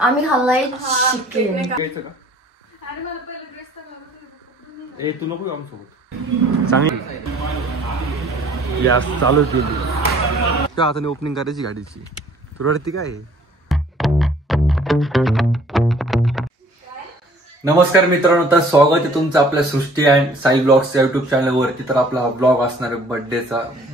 आम्ही खाल्लाय चिकन. तू नको आमसोबत चांगली गॅस चालू केली त्या हाताने ओपनिंग करायची गाडीची. तुला वाटते काय? नमस्कार मित्रांनो, तर स्वागत आहे तुमचं आपल्या सृष्टी अँड साई ब्लॉग्स युट्यूब चॅनलवरती. तर आपला ब्लॉग असणार आहे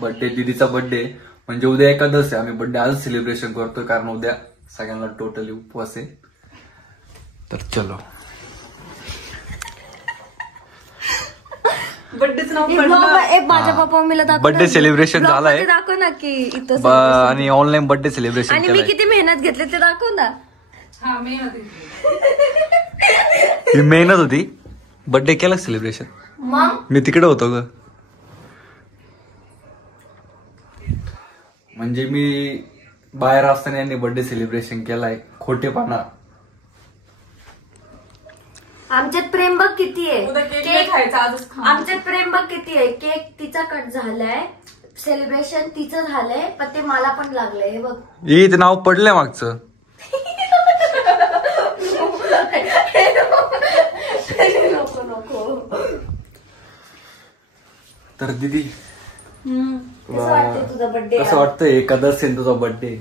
बर्थडे दीदीचा बर्थडे, म्हणजे उद्या एकादश आहे. आम्ही बर्थडे आज सेलिब्रेशन करतोय कारण उद्या सगळ्यांना टोटली उपवास आहे. तर चलो माझ्या पप्पा मम्मीला दाखव. बर्थडे सेलिब्रेशन झालाय, दाखव ना की इथं आणि ऑनलाईन बर्थडे सेलिब्रेशन. आणि मी किती मेहनत घेतली ते दाखव ना. ही मेहनत होती. बर्थडे केला सेलिब्रेशन, मी तिकडे होतो ग. म्हणजे मी बाहेर असताना यांनी बर्थडे सेलिब्रेशन केलाय. खोटेपणा. आमच्यात प्रेम बघ किती आहे. केक खायचा आमच्यात प्रेम बघ किती आहे. केक तिचा कट झालाय, सेलिब्रेशन तिचं झालंय, पण ते मला पण लागलंय. हे बघ, इथे नाव पडलंय मागचं. नको नको. तर दीदी कसं वाटतंय तुझा बर्थडे? कसं वाटतंय एकादश आहे तुझा बर्थडे?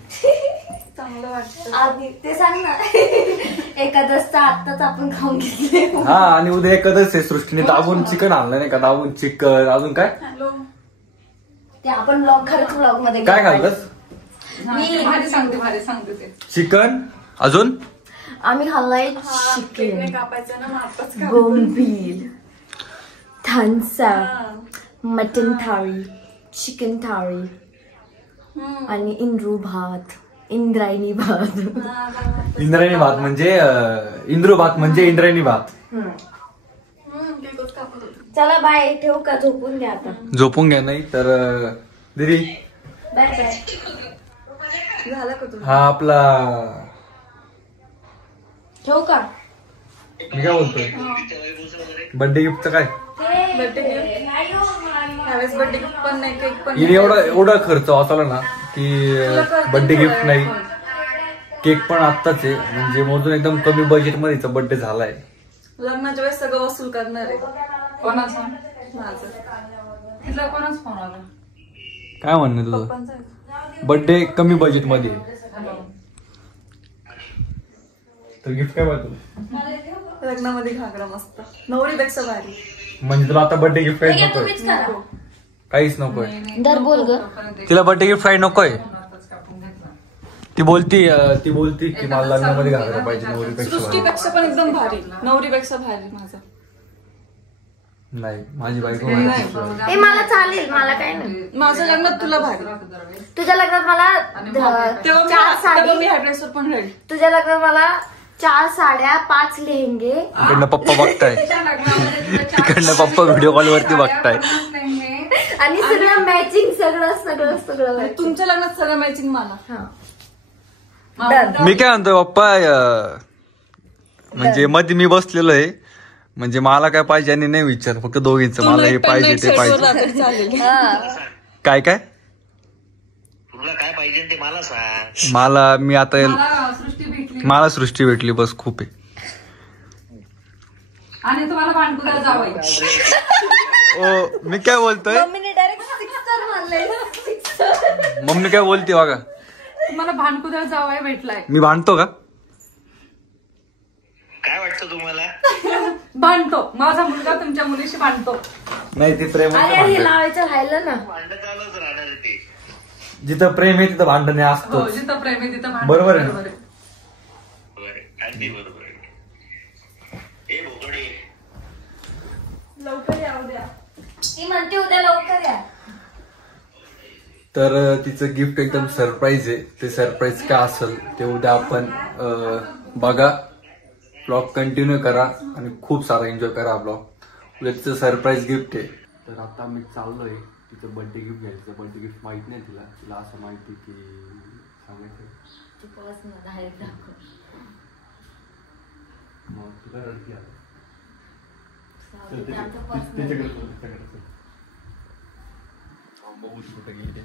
चांगलं वाटतं. ते सांग ना. एकादशचा आत्ताच आपण खाऊन घेतले. हा, आणि उद्या एकादश आहे. सृष्टीने दाबून चिकन आणलं नाही का? दाबून चिकन, अजून काय ते आपण खरंच ब्लॉग मध्ये काय खाल्लंस? भारी सांगते ते चिकन. अजून आम्ही खाल्लाय चिकन, बोंबील, थांसा, मटन थाळी, चिकन थाळी आणि इंद्रायणी भात. इंद्रायणी भात म्हणजे इंद्रू भात म्हणजे इंद्रायणी भात. चला बाय, ठेवू का? झोपून घ्या आता. झोपून घ्या. नाही तर दीदी बाय बाय. झालं का तुझं? हा आपला ठेवू का? मी काय बोलतोय बर्थडे गिफ्टचं काय? बर्थडे गिफ्ट पण नाही, केक पण हिने एवढा खर्च वाचवला ना की बर्थडे गिफ्ट नाही, केक पण आत्ताच आहे. म्हणजे मोजून एकदम कमी बजेट मध्ये बर्थडे झालाय. लग्नाच्या वेळेस सगळं वसूल करणार आहे. कोणाचा? माझं. तिला कोणाच फोन आला? काय म्हणणं तुझं? बर्थडे कमी बजेट मध्ये. तर गिफ्ट काय पाहतो? लग्नामध्ये घागरा मस्त, नवरीपेक्षा भारी. म्हणजे तुला आता बर्थडे गिफ्ट काहीच नकोय? काहीच नकोय? दर बोल ग. तिला बर्थडे गिफ्ट काही नकोय. ती बोलती की मला लग्नामध्ये घागरा पाहिजे नवरीपेक्षा. सृष्टीपेक्षा पण एकदम भारी, नवरीपेक्षा भारी माझा. नाही, माझी बायको. हे मला चालेल, मला काय नाही. माझ्या लग्नात तुला भारी, तुझ्या लग्नात मला 4 साडी, मी ह्या ड्रेसवर पण राहील. तुझ्या लग्नात मला 4 साड्या, 5 लेहंगे. इकडनं पप्पा बघताय, इकडनं पप्पा व्हिडिओ कॉल वरती बघताय. आणि सगळं मॅचिंग, सगळं तुमच्या लग्नात सगळं मॅचिंग मला. मी काय म्हणतोय पप्पा, म्हणजे मध्ये मी बसलेलो आहे. म्हणजे मला काय पाहिजे आणि नाही विचार, फक्त दोघींच. मला हे पाहिजे ते पाहिजे. काय काय तुला काय पाहिजे ते मला सांग. मी आता मला सृष्टी भेटली, बस खूप आहे. आणि तुम्हाला भांडकुदळ जावं. ओ मी काय बोलतोय? मम्मीने डायरेक्ट 6 मारले. मम्मी काय बोलते बघा? तुम्हाला भांडकुदळ जावं भेटलाय. मी भांडतो का? काय वाटतं तुम्हाला? भांडतो. माझा मुलगा तुमच्या मुलीशी भांडतो. नाही, ते प्रेम. हे लावायचं राहिलं ना. भांडण चालूच राहणार आहे ते. जिथं प्रेम आहे तिथं भांडणे असतं. जिथं प्रेम आहे तिथं भांडण. बरोबर आहे. अगदी बरोबर आहे. हे भोगडे लवकर या उद्या. ती म्हणते उद्या लवकर या. तर तिचं गिफ्ट एकदम सरप्राईज आहे. ते सरप्राईज काय असेल ते उद्या आपण बघा. ब्लॉग कंटिन्यू करा आणि खूप सारा एन्जॉय करा ब्लॉग. उद्या तिचं सरप्राईज गिफ्ट आहे. तर आता मी चाललोय तिचं बर्थडे गिफ्ट घ्यायचं. बर्थडे गिफ्ट माहित नाही तिला असं माहिती की सांगायचं. मग तुला रडकी आलं त्याच्याकडे बघू कुठे गेली ते.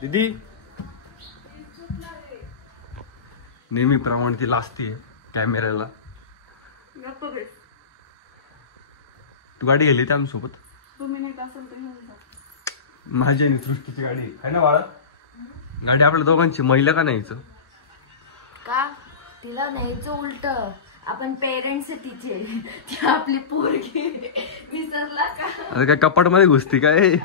दीदी नेहमीप्रमाणे ती लाजतीये कॅमेऱ्याला. तू गाडी गेली त्या सोबत. माझी आणि सृष्टीची गाडी आहे ना बाळा. गाडी आपल्या दोघांची. महिला का न्यायचं का? तिला न्यायचं उलट. आपण पेरेंट्स आहे तिचे. ती आपली पोरगी. विसरला का? अरे काय कपाट मध्ये घुसती काय?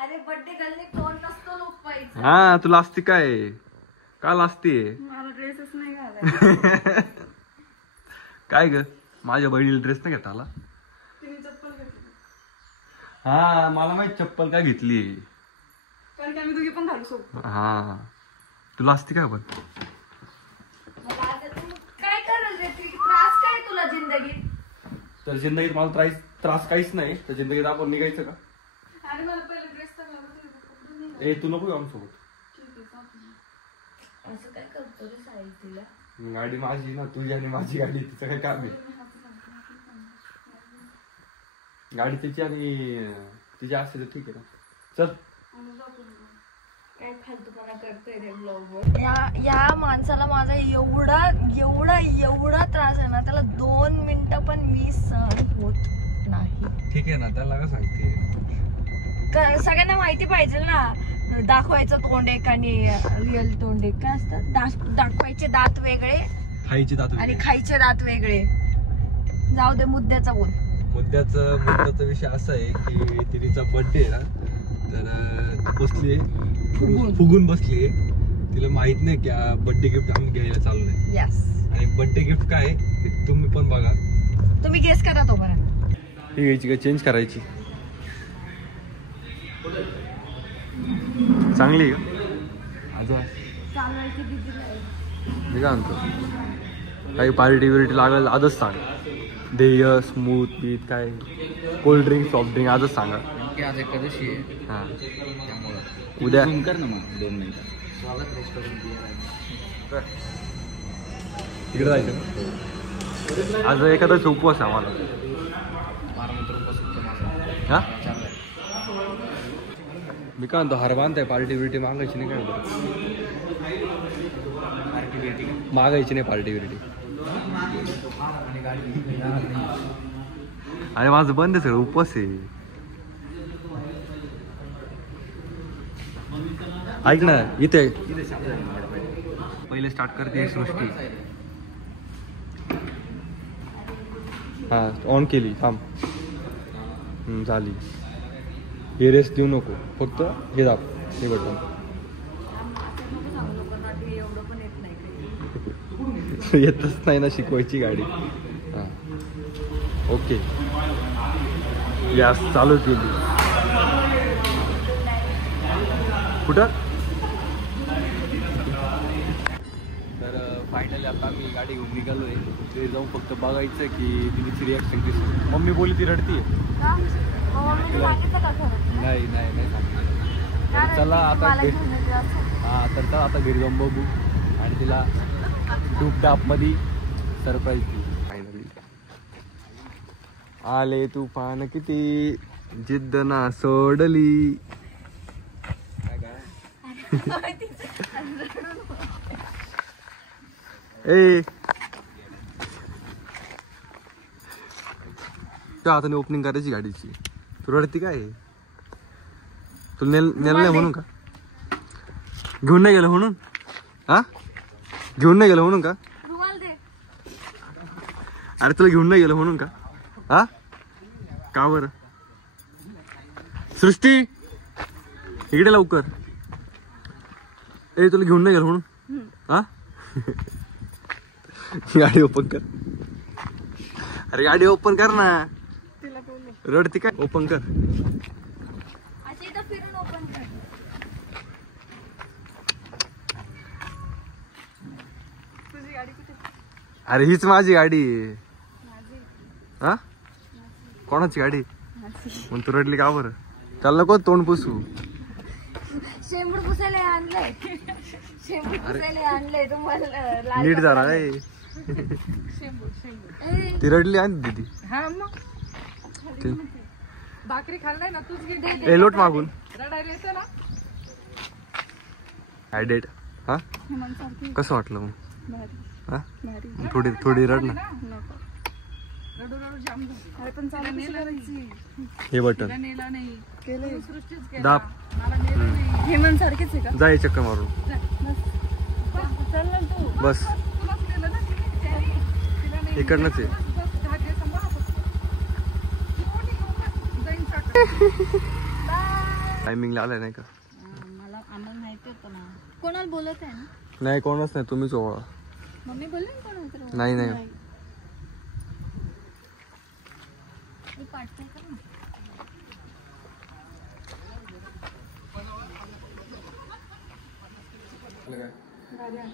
अरे बर्थडे गल्ली कोण नसतो लुकवायचं. हा तू लाजती काय? का लाजतीये? मला ड्रेसच नाही घालायचा. काय ग माझ्या बहिणीला ड्रेस नाही घेता आला? तिने चप्पल घेतली. हा मला माहित चप्पल काय घेतली. कारण की आम्ही दोघी पण घालू शकतो. हा तू लाजती काय? पण काय करायचं रे? त्रास काय तुला जिंदगीत? तर जिंदगीत मला त्रास काहीच नाही. तर जिंदगीत आपण निघायचं का? अरे मला पहिले ड्रेस तर लागत. ए तू नको आम सोबत. असं काय करतो रे साहिल तिला? गाडी माझी ना, तुझी आणि माझी गाडी. तिचं काय काम आहे? गाडी तिची आणि तिची असेल ठीक आहे ना. चल. काय फालतूपणा करतोय रे ब्लॉगवर. या माणसाला माझा एवढा एवढा एवढा त्रास आहे ना, त्याला 2 मिनिटं पण मी सहन होत नाही. ठीक आहे ना, त्याला का सांगते? सगळ्यांना माहिती पाहिजे ना. दाखवायचं तोंड एक आणि रिअल तोंड एक. काय असतात? दाखवायचे दात वेगळे, खायचे दात आणि खायचे दात वेगळे. जाऊ दे, मुद्द्याचा बोल. मुद्द्याचा विषय असा आहे की तिचा बर्थडे आहे ना, तर बसली फुगून बसली. तिला माहित नाही की बर्थडे गिफ्ट आम्ही घ्यायला चाललोय. यस. आणि बर्थडे गिफ्ट काय आहे तुम्ही पण बघा. तुम्ही गेस करा तोपर्यंत. ही घ्यायची का चेंज करायची? चांगली का? मी काय म्हणतो, काही पार्टी बिर्टी लागेल आजच सांग. ध्येय स्मूथ पीत काय कोल्ड्रिंक सॉफ्ट ड्रिंक आजच सांगा. आज एकादशी आहे. हा त्यामुळे उद्या कर ना मग 2 मिनिटं. स्वागत रेस्टॉरंट तिकडे जायचं. आज एखादाच उपवास आहे आम्हाला. 12 नंतर बसून माझा हा मी काय म्हणतो, हार बांधताय पार्टी बिर्टी मागायची नाही काय? पार्टी बिर्टी मागायची नाही पार्टी बिर्टी. अरे माझं बंद आहे सगळं, उपवास आहे. ऐक ना, इथे पहिले स्टार्ट करते सृष्टी. हा ऑन केली, थांब. झाली. हे रेस देऊ नको, फक्त हे दाब, हे बटन. येतच नाही ना शिकवायची गाडी. हां ओके. यास चालू केली. कुठं? तर फायनली आता आम्ही गाडी घेऊन निघालो आहे. तिथे जाऊन फक्त बघायचं की तिची रिॲक्शन कशी. मम्मी बोलली ती रडतीये. नाही नाही नाही सांगितलं. चला आता हां तर चला आता घरी जाऊन बघू आणि तिला डूबडाप मध्ये सरप्राईज देऊ. फायनली आले तुफान किती, जिद्द ना सोडली. ए त्या हाताने ओपनिंग करायची गाडीची. तू रडती काय? तुला नेलं नाही म्हणून का? घेऊन नाही गेलं म्हणून? हा घेऊन नाही गेलं म्हणून का? अरे तुला घेऊन नाही गेलं म्हणून का? हा का बरं? सृष्टी इकडे लवकर. ए तुला घेऊन नाही गेलं म्हणून? हा गाडी ओपन कर. अरे गाडी ओपन कर ना. रडती काय? ओपन कर. अरे हीच माझी गाडी आहे. हा कोणाची गाडी? मग तू रडली का बरं? त्याला नको तोंड पुसू. शेंबूड पुसायला आणलंय. शेंबूड पुसायला आणलंय तुम्हाला. नीट झाला काय? ती रडली आणि दीदी. हा मग भाकरी खाल्लाय ना तूच घे ए लोट मागून रडायला येतं ना. ॲडेड हा हेमंतसारखी कसं वाटलं मग भारी हा भारी. थोडी थोडी रड ना नको. रडू रडू जाम झाली. अरे पण चालू नेलं हे बटन नेला नाही केलं सृष्टीच केलं. दाब मला नेलं नाही. हेमंत सारखीच आहे का? जाय चक्कर मारून चल ना तू. बस तुलाच नेलं ना तिने. तिला नाही. इकडनंच आहे बस धागे सांभाळ. जाईन चाकं. टायमिंगला आलाय नाही का मला आम्हाला माहिती होतं ना. कोणाला बोलत आहे ना? नाही कोणच नाही तुम्हीच ओळा मम्मी बोलली ना कोणाला तर? नाही नाही मी पाठते का ना?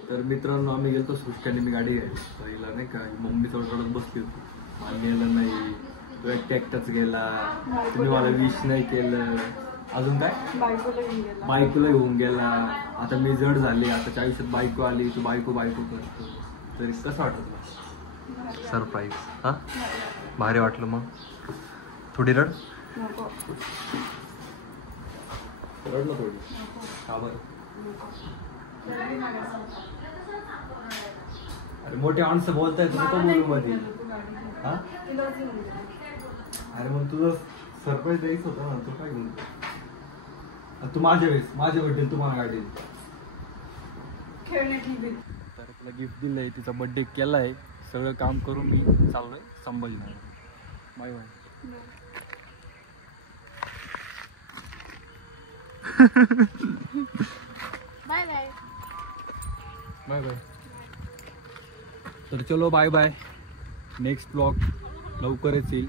तर मित्रांनो आम्ही गेलो सृष्टीने मी गाडी घ्यायला तर हिला नाही का मम्मी रडत बसली होती मला नेलं नाही तो एकटाच गेला तुम्ही मला विश नाही केलं अजून काय बायकोला घेऊन गेला आता मी जड झाली आता आयुष्यात बायको आली तू बायको करतो तरी कसं वाटत तुला सरप्राईज हा भारी वाटलं मग थोडी रड रडलं थोडी का बरं अरे मोठी माणसं बोलताय नको बोलू मध्ये हा अरे मग तुझं सरप्राईज द्यायचं होतं ना तू काय घेऊन तू माझ्या बड्डे तुम्हाला गाडी तर तुला गिफ्ट दिलंय तिचा बड्डे केलाय सगळं काम करून मी चाललोय Sambhajinagar bye bye bye bye. Bye bye तर चलो बाय बाय नेक्स्ट ब्लॉग लवकरच येईल